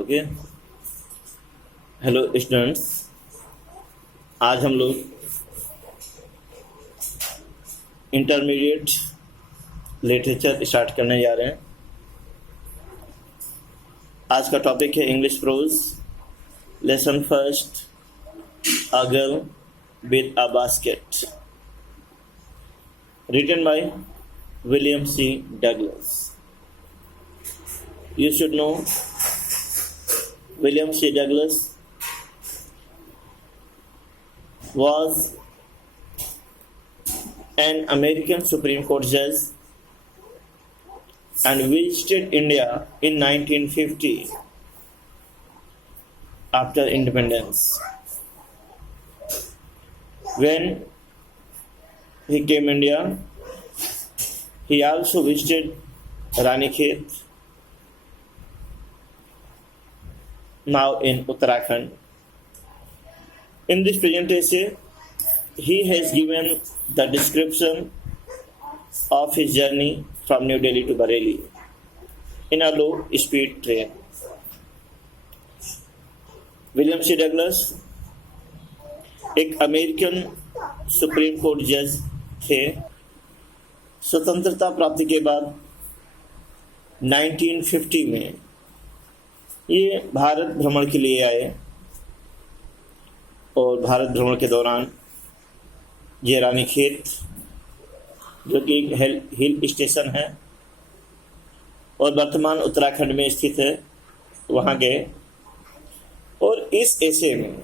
Okay. Hello students, आज हम लोग इंटरमीडिएट लिटरेचर स्टार्ट करने जा रहे हैं। आज का टॉपिक है English pros, lesson first, a girl with a basket, written by William C. Douglas. You should know William C. Douglas was an American Supreme Court judge and visited India in 1950 after independence. When he came India, he also visited Ranikhet, now in Uttarakhand. In this presentation, he has given the description of his journey from New Delhi to Bareilly in a low-speed train. William C Douglas एक American supreme court जज थे। स्वतंत्रता प्राप्ति के बाद 1950 में ये भारत भ्रमण के लिए आए और भारत भ्रमण के दौरान ये रानीखेत, जो कि एक हिल स्टेशन है और वर्तमान उत्तराखंड में स्थित है, वहाँ गए और इस ऐसे में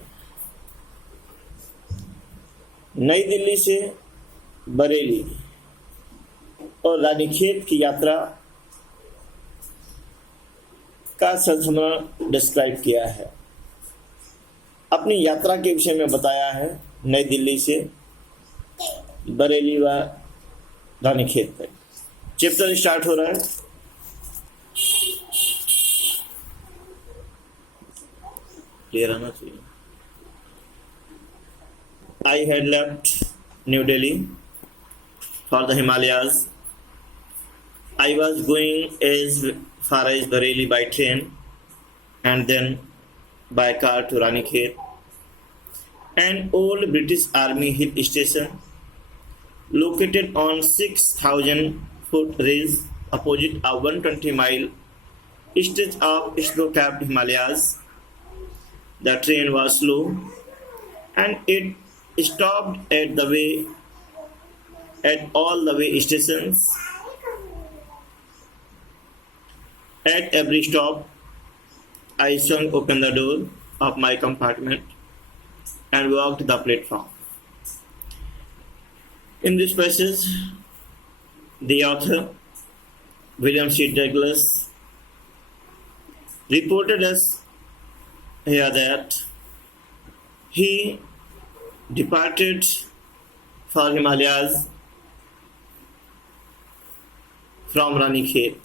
नई दिल्ली से बरेली और रानीखेत की यात्रा का संस्मरण डिस्क्राइब किया है। अपनी यात्रा के विषय में बताया है नई दिल्ली से बरेली व रानीखेत तक। चैप्टर स्टार्ट हो रहा है। क्लियर आना चाहिए। I had left New Delhi for the Himalayas. I was going as far as Bareilly by train and then by car to Ranikhet, an old British Army hill station located on 6,000-foot ridge opposite a 120-mile stretch of snow-capped Himalayas. The train was slow and it stopped at all the way stations. At every stop, I swung open the door of my compartment and walked the platform. In this passage, the author, William C. Douglas, reported us here that he departed for Himalayas from Ranikhet.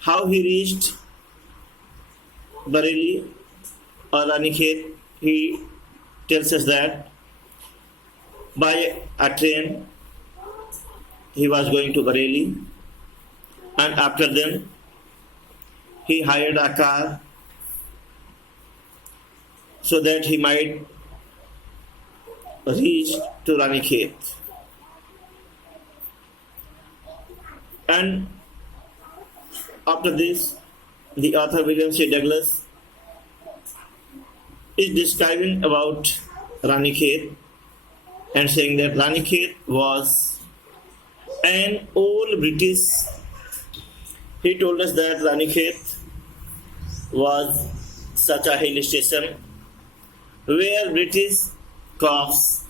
How he reached Bareilly or Ranikhet, he tells us that by a train he was going to Bareilly, and after then he hired a car so that he might reach to Ranikhet. And after this, the author William C. Douglas is describing about Ranikhet and saying that Ranikhet was an old British. He told us that Ranikhet was such a hill station where British corps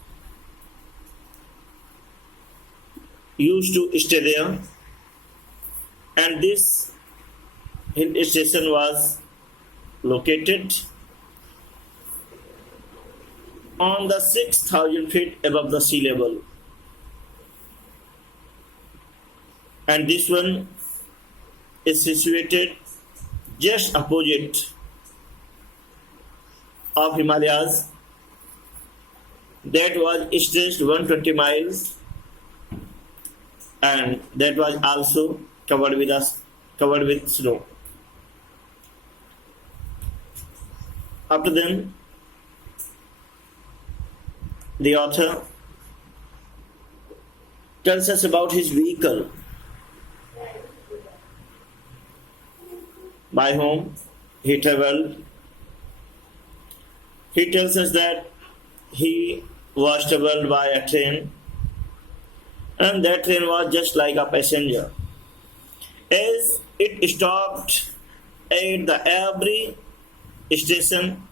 used to stay there, and this hill station was located on the 6,000 feet above the sea level, and this one is situated just opposite of Himalayas that was stretched 120 miles, and that was also covered with a covered with snow. After then, the author tells us about his vehicle, by whom he traveled. He tells us that he was traveled by a train, and that train was just like a passenger. As it stopped at the every station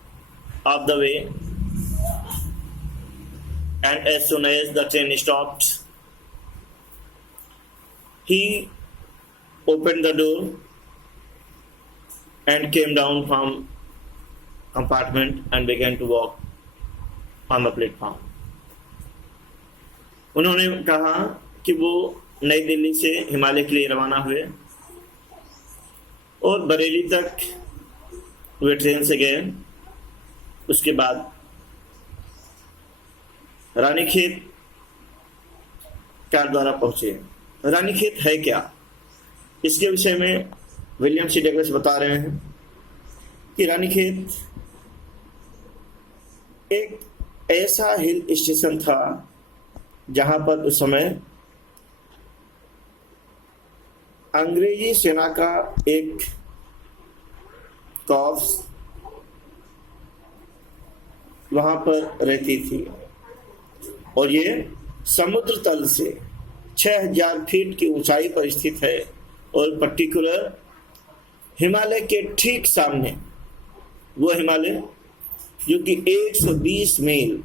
of the way, and as soon as the train stopped, he opened the door and came down from compartment and began to walk on the platform. उन्होंने कहा कि वो नई दिल्ली से हिमालय के लिए रवाना हुए और बरेली तक वे ट्रेन से गए. उसके बाद रानीखेत कार द्वारा पहुंचे. रानीखेत है क्या, इसके विषय में विलियम सी डगलस बता रहे हैं कि रानीखेत एक ऐसा हिल स्टेशन था जहां पर उस समय अंग्रेजी सेना का एक कॉर्प्स वहां पर रहती थी और ये समुद्र तल से 6000 फीट की ऊंचाई पर स्थित है और पर्टिकुलर हिमालय के ठीक सामने, वो हिमालय जो कि 120 मील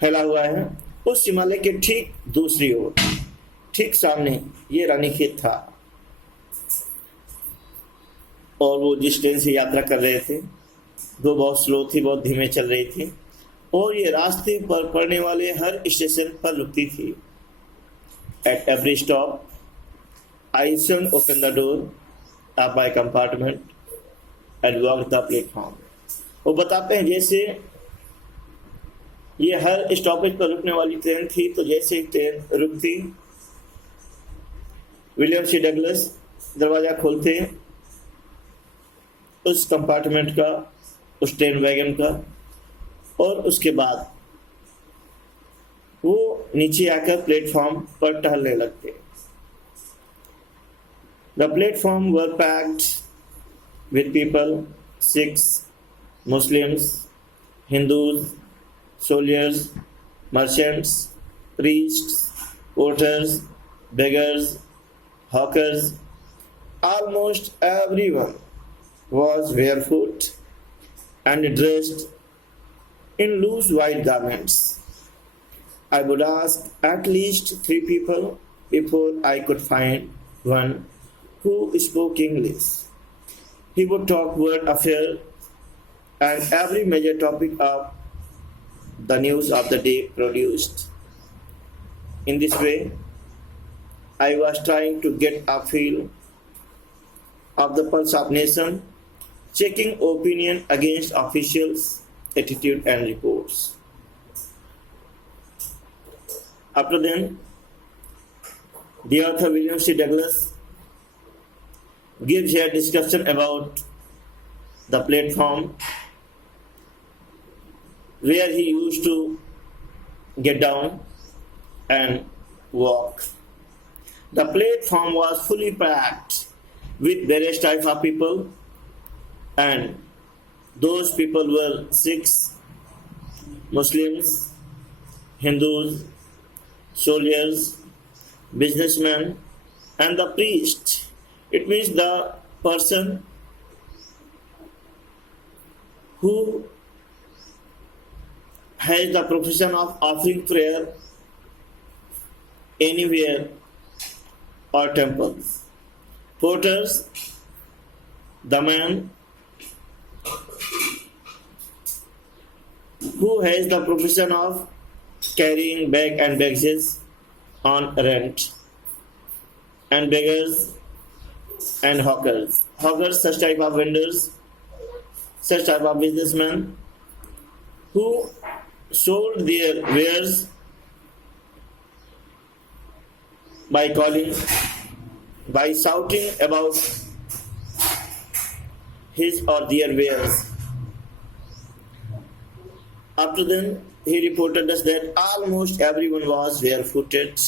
फैला हुआ है, उस हिमालय के ठीक दूसरी ओर ठीक सामने ये रानीखेत था. और वो जिस ट्रेन से यात्रा कर रहे थे वो बहुत स्लो थी, बहुत धीमे चल रही थी और ये रास्ते पर पड़ने वाले हर स्टेशन पर रुकती थी. At every stop I soon open the door of my compartment and walk the platform. वो बताते हैं जैसे ये हर स्टॉपेज पर रुकने वाली ट्रेन थी, तो जैसे ही ट्रेन रुकती विलियम सी डगलस दरवाजा खोलते उस कंपार्टमेंट का, उस ट्रेन वैगन का, और उसके बाद वो नीचे आकर प्लेटफॉर्म पर टहलने लगते. The platform were packed with people, Sikhs, Muslims, Hindus, soldiers, merchants, priests, porters, beggars, hawkers. Almost everyone was barefoot and dressed in loose white garments. I would ask at least 3 people before I could find one who spoke English. He would talk world affair and every major topic of the news of the day produced. In this way, I was trying to get a feel of the pulse of nation, checking opinion against officials, attitude and reports. After then, the author William C. Douglas gives here discussion about the platform where he used to get down and walk. The platform was fully packed with various types of people, and those people were Sikhs, Muslims, Hindus, soldiers, businessmen, and the priest. It means the person who has the profession of offering prayer anywhere or temples. Porters, the man who has the profession of carrying bag and baggages on rent. And beggars and hawkers. Hawkers, such type of vendors, such type of businessmen who sold their wares by calling by shouting about his or their wares. After then, he reported us that almost everyone was barefooted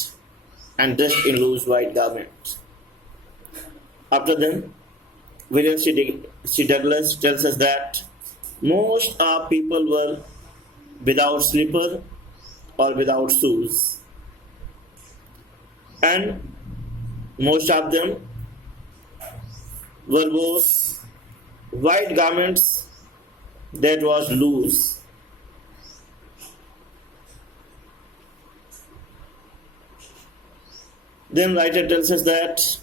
and dressed in loose white garments. After then, William C. Douglas tells us that most of people were without slipper or without shoes, and most of them were those white garments that was loose. Then writer tells us that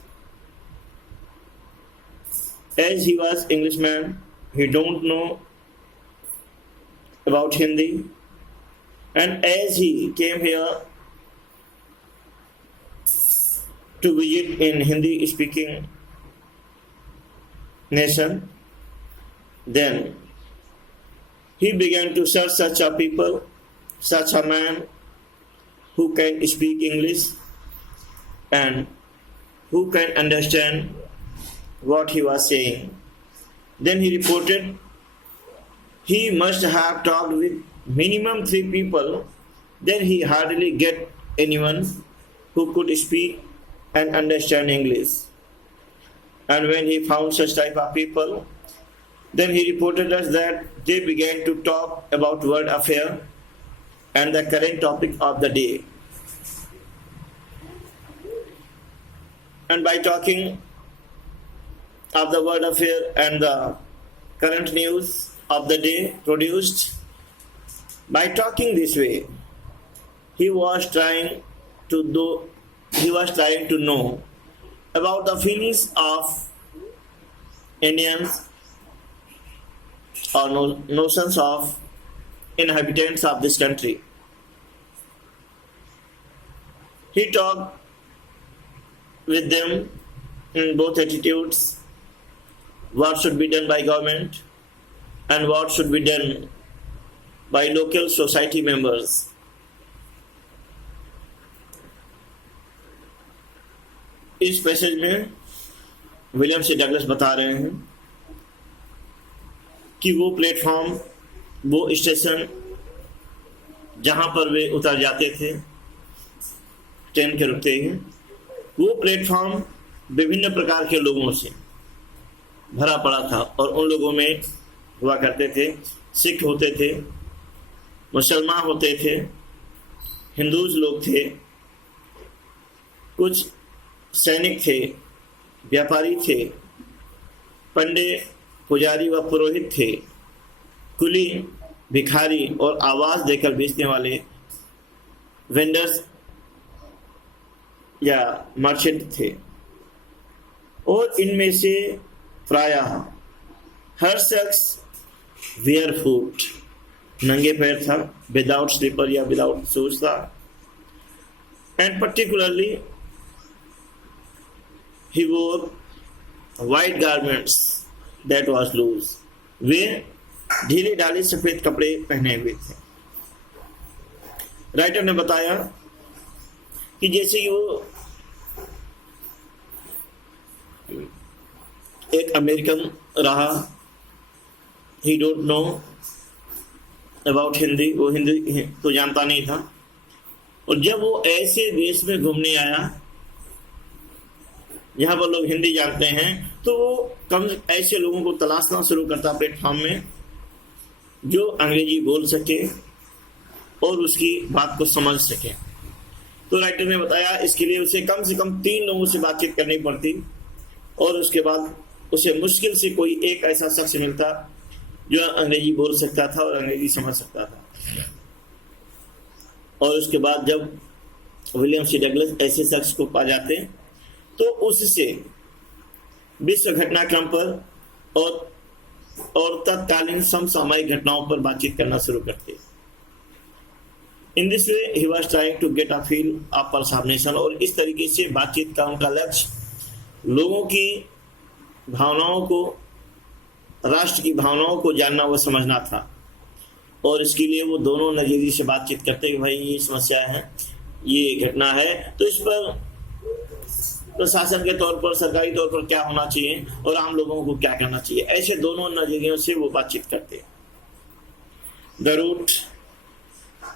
as he was Englishman, he don't know about Hindi, and as he came here to visit in Hindi speaking nation, then he began to search such a people, such a man who can speak English and who can understand what he was saying. Then he reported he must have talked with minimum 3 people, then he hardly get anyone who could speak and understand English. And when he found such type of people, then he reported us that they began to talk about world affair and the current topic of the day. And by talking of the world affair and the current news of the day produced, by talking this way, he was trying to know about the feelings of Indians or notions of inhabitants of this country. He talked with them in both attitudes, what should be done by government and what should be done by local society members. इस passage में William C Douglas बता रहे हैं कि वो platform, वो station जहां पर वे उतर जाते थे ट्रेन के रुकते ही, वो प्लेटफॉर्म विभिन्न प्रकार के लोगों से भरा पड़ा था और उन लोगों में हुआ करते थे सिख होते थे, मुसलमान होते थे, हिंदूज लोग थे, कुछ सैनिक थे, व्यापारी थे, पंडित, पुजारी व पुरोहित थे, कुली, भिखारी और आवाज देकर बेचने वाले वेंडर्स या मर्चेंट थे। और इनमें से प्रायः हर शख्स बेयरफुट, नंगे पैर था, विदाउट स्लीपर या विदाउट शूज था, and particularly he wore white garments that was loose. वे ढीले ढाले सफेद कपड़े पहने हुए थे। राइटर ने बताया कि जैसे कि वो एक अमेरिकन रहा, ही डोंट नो अबाउट हिंदी, वो हिंदी तो जानता नहीं था, और जब वो ऐसे देश में घूमने आया यहाँ पर लोग हिंदी जानते हैं, तो वो कम ऐसे लोगों को तलाशना शुरू करता प्लेटफॉर्म में जो अंग्रेजी बोल सके और उसकी बात को समझ सके। तो राइटर ने बताया इसके लिए उसे कम से कम 3 लोगों से बातचीत करनी पड़ती और उसके बाद उसे मुश्किल से कोई एक ऐसा शख्स मिलता जो अंग्रेजी बोल सकता था और अंग्रेजी समझ सकता था। और उसके बाद जब विलियम सी डगलस ऐसे शख्स को पा जाते तो उससे विश्व घटनाक्रम पर और तत्कालीन समसामयिक घटनाओं पर बातचीत करना शुरू करते। In this way he was trying to get a feel of perception, और इस तरीके से बातचीत का उनका लक्ष्य लोगों की भावनाओं को, राष्ट्र की भावनाओं को जानना व समझना था। और इसके लिए वो दोनों नज़रिए से बातचीत करते कि भाई ये समस्या है, ये घटना है, तो इस पर प्रशासन के तौर पर, सरकारी तौर पर क्या होना चाहिए और आम लोगों को क्या करना चाहिए, ऐसे दोनों नजरियों से वो बातचीत करते हैं. The route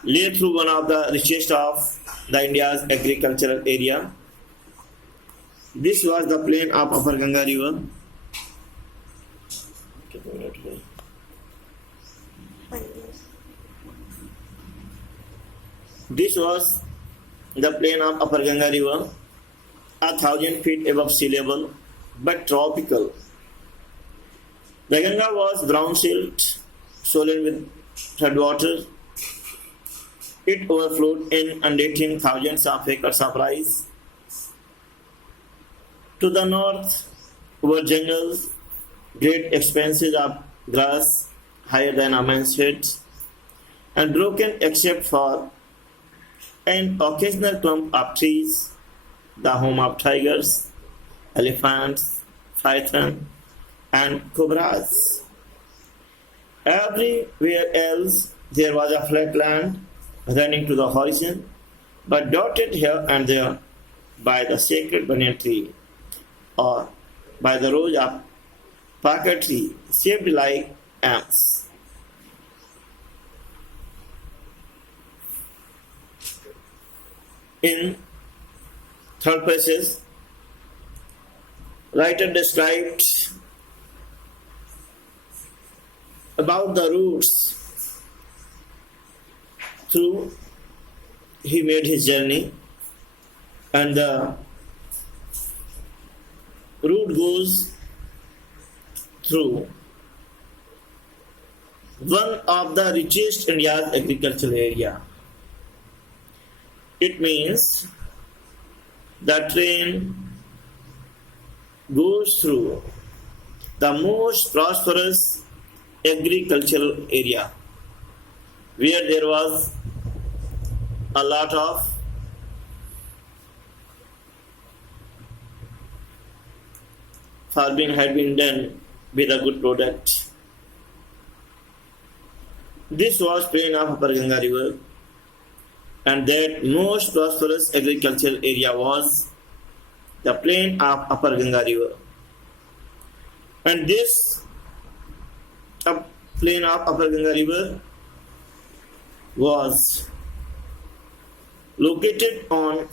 lay through one of the richest of the India's agricultural area. This was the plain of Upper Ganga River. This was the plain of Upper Ganga River, 1,000 feet above sea level, but tropical. The Ganga was brown silt, swollen with floodwater. It overflowed inundating thousands of acres of rice. To the north were jungles, great expanses of grass higher than a man's head, and broken except for an occasional clump of trees, the home of tigers, elephants, python, and cobras. Everywhere else there was a flat land running to the horizon, but dotted here and there by the sacred banyan tree or by the rows of packer tree shaped like ants. In third passage, writer described about the routes through he made his journey, and the route goes through one of the richest India's agricultural area. It means the train goes through the most prosperous agricultural area where there was a lot of farming had been done with a good product. This was plain of Upper Ganga River, and that most prosperous agricultural area was the plain of Upper Ganga River. And this plain of Upper Ganga River was located on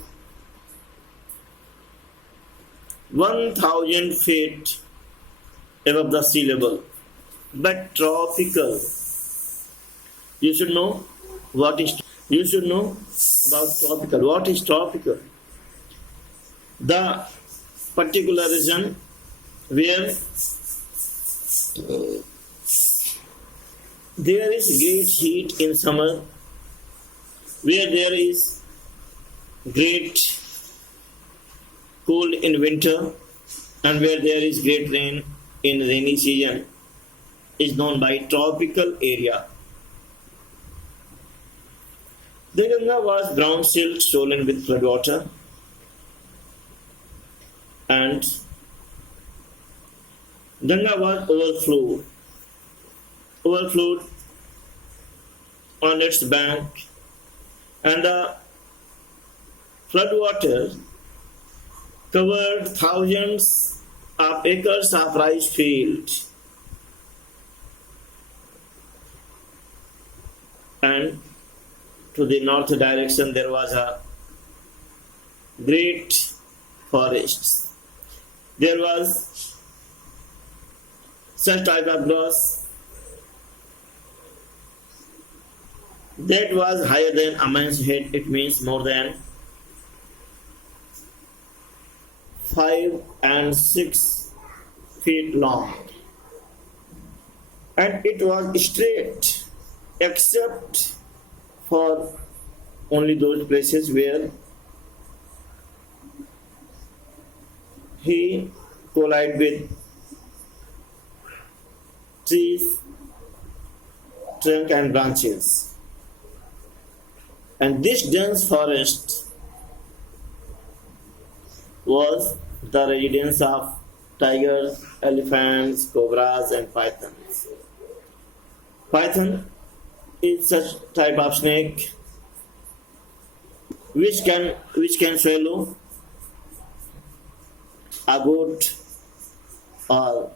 1,000 feet above the sea level, but tropical. You should know about tropical. What is tropical? The particular region where there is great heat in summer, where there is great cold in winter, and where there is great rain in rainy season, is known by tropical area. The Ganga was brown silt swollen with floodwater, and Ganga was overflowed on its bank, and the floodwater covered thousands of acres of rice fields, and to the north direction there was a great forest. There was such type of grass that was higher than a man's head. It means more than 5 and 6 feet long, and it was straight except for only those places where he collided with trees, trunk and branches. And this dense forest was the residence of tigers, elephants, cobras and pythons. Python is such type of snake which can swallow a goat or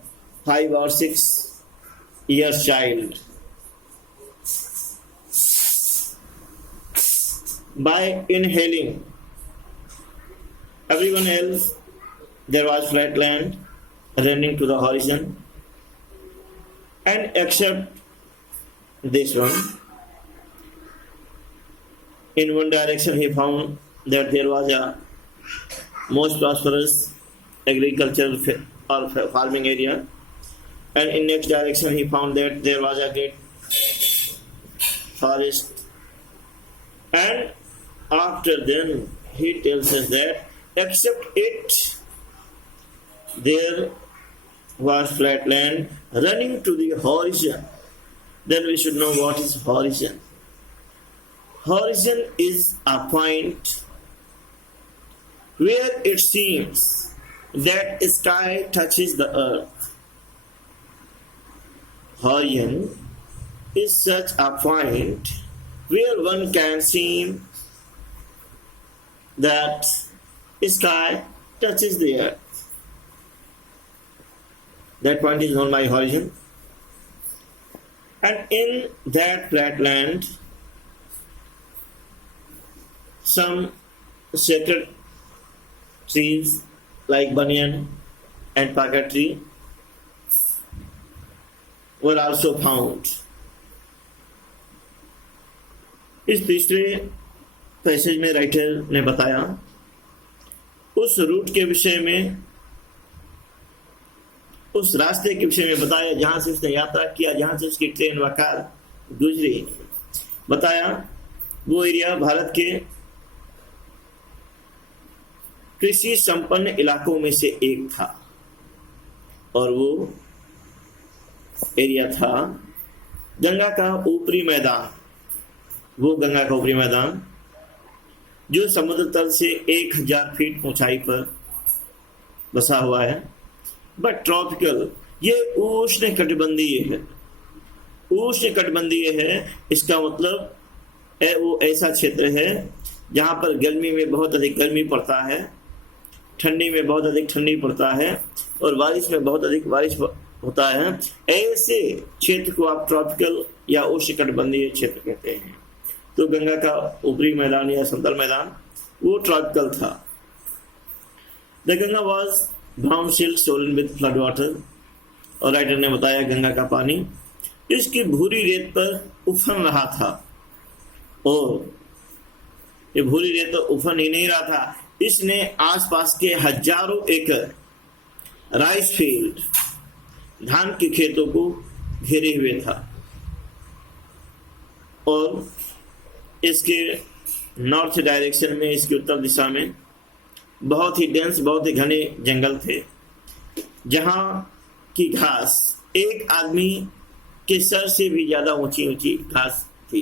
5 or 6 years child. By inhaling, everyone else, there was flat land running to the horizon, and except this one, in one direction he found that there was a most prosperous agricultural or farming area, and in next direction he found that there was a great forest, and after then he tells us that except it, there was flat land running to the horizon. Then we should know what is horizon. Horizon is a point where it seems that sky touches the earth. Horizon is such a point where one can see that sky touches the earth. That point is known by horizon. And in that flat land, some sacred trees like banyan and paga tree were also found. इस तीसरे passage में writer ने बताया उस root के विषय में, उस रास्ते के विषय में बताया जहां से उसने यात्रा किया, जहां से उसकी ट्रेन व कार गुजरी। बताया वो एरिया भारत के कृषि संपन्न इलाकों में से एक था, और वो एरिया था गंगा का ऊपरी मैदान। वो गंगा का ऊपरी मैदान जो समुद्र तल से 1000 फीट ऊंचाई पर बसा हुआ है, बट ट्रॉपिकल, ये उष्ण कटिबंधीय है। उष्ण कटिबंधीय है, इसका मतलब वो ऐसा क्षेत्र है जहां पर गर्मी में बहुत अधिक गर्मी पड़ता है, ठंडी में बहुत अधिक ठंडी पड़ता है, और बारिश में बहुत अधिक बारिश होता है। ऐसे क्षेत्र को आप ट्रॉपिकल या उष्ण कटिबंधीय क्षेत्र कहते हैं। तो गंगा का ऊपरी मैदान या समतल मैदान वो ट्रॉपिकल था। The Ganga was brown silk Solan with flood water, और राइटर ने बताया गंगा का पानी इसकी भूरी रेत पर उफन रहा था, और ये भूरी रेत पर उफन ही नहीं रहा था, इसने आसपास के हजारों एकड़ राइस फील्ड, धान के खेतों को घेरे हुए था, और इसके नॉर्थ डायरेक्शन में, इसकी उत्तर दिशा में बहुत ही डेंस, बहुत ही घने जंगल थे, जहां की घास एक आदमी के सर से भी ज्यादा ऊंची ऊंची घास थी।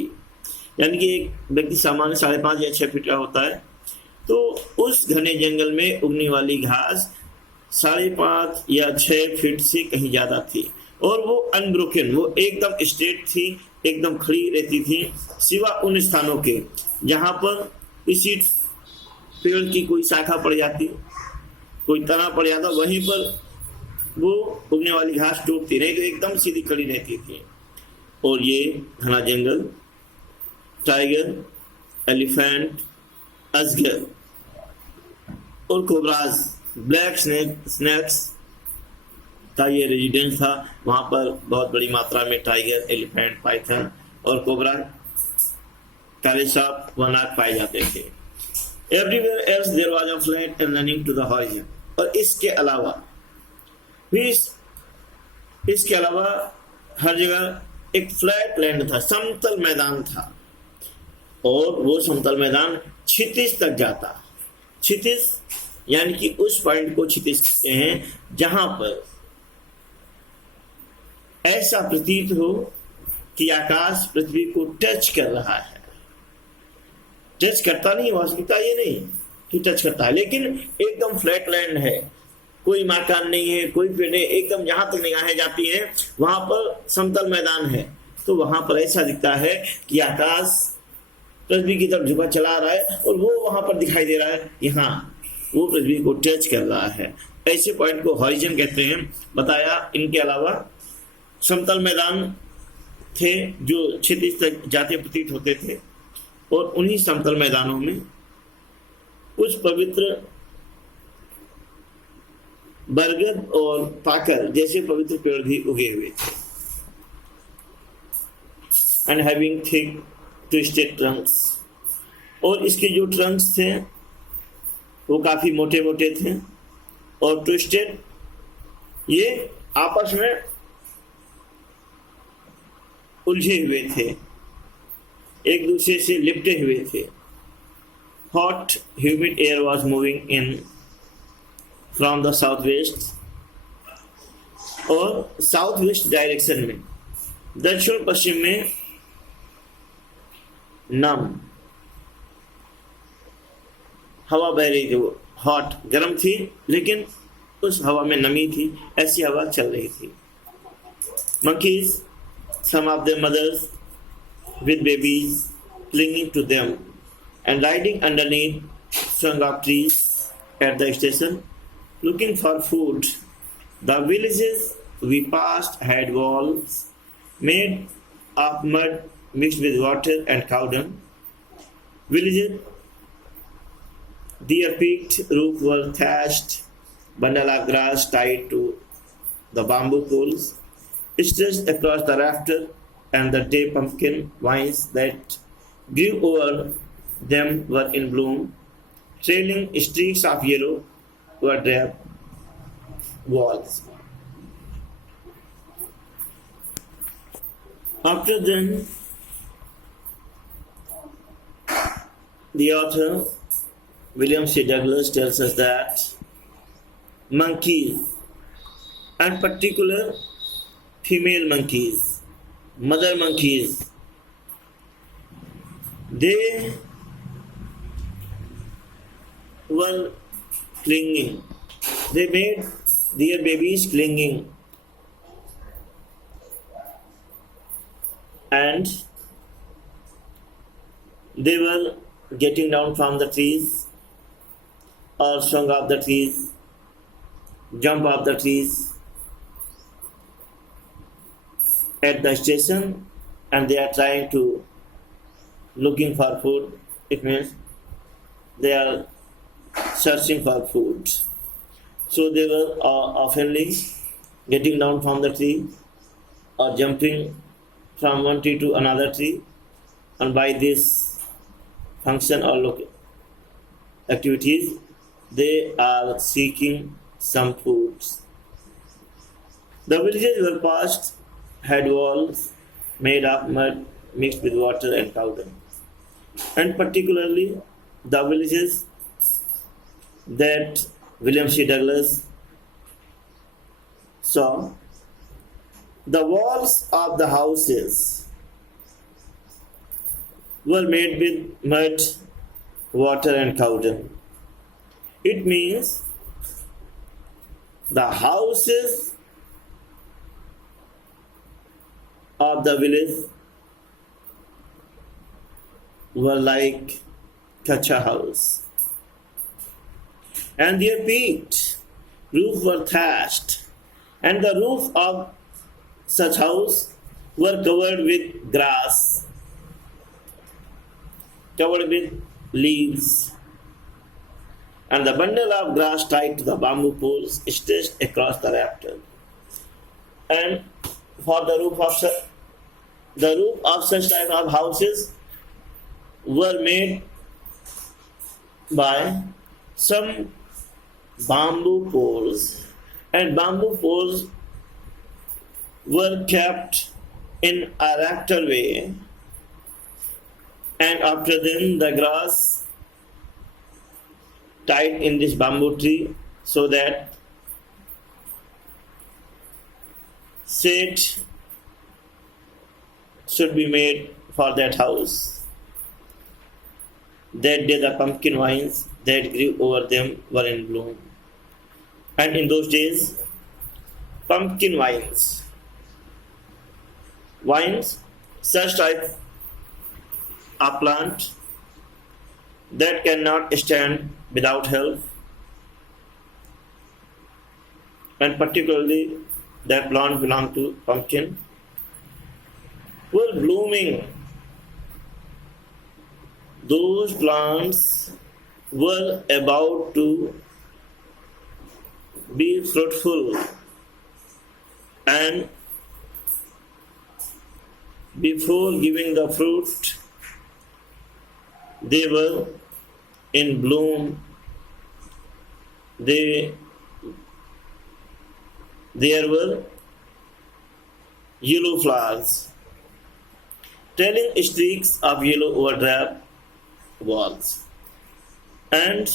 यानी कि एक व्यक्ति सामान्य 5.5 या 6 फीट का होता है, तो उस घने जंगल में उगने वाली घास 5.5 या 6 फीट से कहीं ज्यादा थी, और वो अनब्रोकन, वो एकदम स्ट्रेट थी, एकदम खड़ी रहती थी, सिवा उन स्थानों के जहां पर किसी पेड़ की कोई शाखा पड़ जाती, कोई तना पड़ जाता, वहीं पर वो उगने वाली घास टूटती नहीं, तो एकदम सीधी खड़ी रहती थी। और ये घना जंगल टाइगर, एलिफेंट, अजगर और कोबराज, ब्लैक स्नेक्स का ये रेजिडेंस था। वहां पर बहुत बड़ी मात्रा में टाइगर, एलिफेंट, पाइथन और कोबरा, काले सांप व नाग पाए जाते थे। Everywhere else there was a flat and running to the horizon। और इसके अलावा हर जगह एक फ्लैट लैंड था, समतल मैदान था, और वो समतल मैदान क्षितिज तक जाता। क्षितिज यानी कि उस पॉइंट को क्षितिज कहते हैं जहां पर ऐसा प्रतीत हो कि आकाश पृथ्वी को टच कर रहा है। टच करता नहीं, वास्तविकता ये नहीं कि टच करता है, लेकिन एकदम फ्लैट लैंड है, कोई मकान नहीं है, कोई पेड़ नहीं, एकदम जहां तक निगाहें जाती हैं वहां पर समतल मैदान है। तो वहां पर ऐसा दिखता है कि आकाश पृथ्वी की तरफ झुका चला रहा है, और वो वहां पर दिखाई दे रहा है। यहाँ वो पृथ्वी को टच कर रहा है। ऐसे पॉइंट को हॉरिजन कहते हैं। बताया इनके अलावा समतल मैदान थे जो क्षितिज तक जाते प्रतीत होते थे, और उन्हीं समतल मैदानों में कुछ पवित्र बरगद और पाकर जैसे पवित्र पेड़ भी उगे हुए थे। And having thick twisted Trunks, और इसके जो ट्रंक्स थे वो काफी मोटे मोटे थे, और ट्विस्टेड ये आपस में उलझे हुए थे, एक दूसरे से लिपटे हुए थे। Hot humid air was moving in from the south west, और साउथ वेस्ट डायरेक्शन में दक्षिण पश्चिम में नम हवा बह रही थी। वो हॉट गर्म थी लेकिन उस हवा में नमी थी, ऐसी हवा चल रही थी। monkeys, some of their mothers with babies clinging to them and riding underneath strung up trees at the station looking for food. The villages we passed had walls made of mud mixed with water and cow dung. Villages, their peaked roof were thatched, bundle of grass tied to the bamboo poles stretched across the rafter, and the day pumpkin vines that grew over them were in bloom. Trailing streaks of yellow were draped walls. After then, the author William C. Douglas tells us that monkeys, and particular female monkeys, mother monkeys, they were clinging. They made their babies clinging, and they were getting down from the trees or swung off the trees, jump off the trees at the station, and they are trying to looking for food. It means they are searching for food. So they were oftenly getting down from the tree or jumping from one tree to another tree, and by this function or activities they are seeking some foods. The villages were passed had walls made of mud mixed with water and cow dung, and particularly the villages that William C. Douglas saw, the walls of the houses were made with mud, water and cow dung. It means the houses of the village were like kacha house, and their peaked roof were thatched, and the roof of such house were covered with grass, covered with leaves, and the bundle of grass tied to the bamboo poles stretched across the rafter. And for the roof of such type of houses were made by some bamboo poles, and bamboo poles were kept in a rafter way, and after then the grass tied in this bamboo tree so that shade should be made for that house. That day the pumpkin vines that grew over them were in bloom. And in those days, pumpkin vines, such type of plant that cannot stand without help, and particularly that plant belonged to pumpkin, were blooming. Those plants were about to be fruitful, and before giving the fruit, they were in bloom. There were yellow flowers, trailing streaks of yellow overdrap walls, and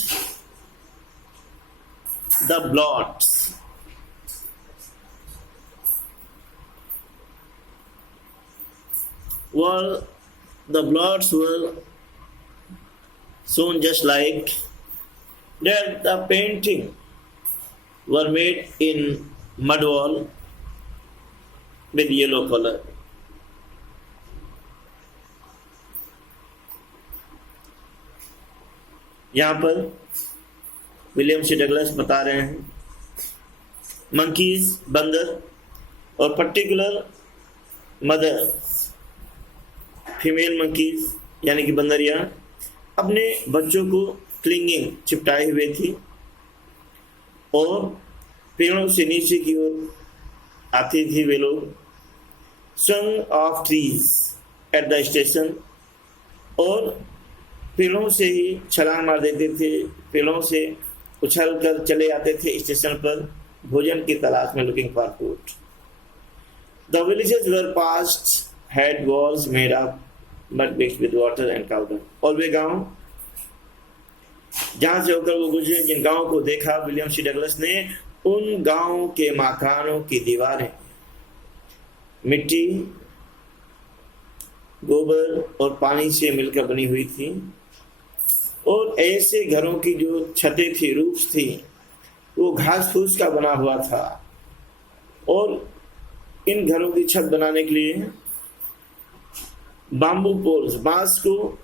the blots were shown just like that. The painting were made in mud wall with yellow color. यहाँ पर William C Douglas बता रहे हैं monkeys, बंदर, और particular mother, female monkeys यानी कि बंदरियां अपने बच्चों को क्लिंगिंग, चिपटाए हुए थी और पेड़ों से नीचे की ओर आती थी वे लोग। Song of trees at the station, और पेड़ों से ही छलांग मार देते थे, पेड़ों से उछल कर चले आते थे स्टेशन पर भोजन की तलाश में, looking for food. The villages were past had walls made up but mixed with water and cow dung, और वे गांव जहां से होकर वो गुजरे, जिन गांवों को देखा विलियम सी डगलस ने, उन गांवों के मकानों की दीवारें मिट्टी, गोबर और पानी से मिलकर बनी हुई थी, और ऐसे घरों की जो छतें थी, रूफ्स थी, वो घास फूस का बना हुआ था। और इन घरों की छत बनाने के लिए बाम्बू पोल्स, बांस को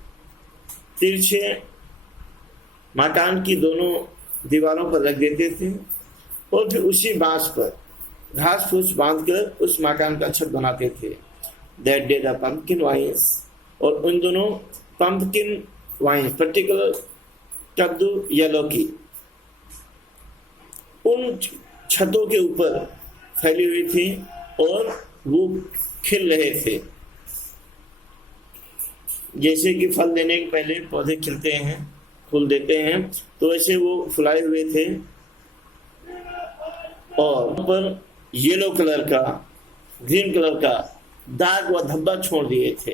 तिरछे मकान की दोनों दीवारों पर रख देते थे, और फिर उसी बांस पर घास फूस बांधकर उस मकान का छत बनाते थे। That day the pumpkin vines, और उन दोनों pumpkin vines, पर्टिकुलर कद्दू या लौकी, उन छतों के ऊपर फैली हुई थी और वो खिल रहे थे। जैसे कि फल देने के पहले पौधे खिलते हैं, फूल देते हैं, तो ऐसे वो फुलाए हुए थे और पर येलो कलर का, ग्रीन कलर का दाग व धब्बा छोड़ दिए थे।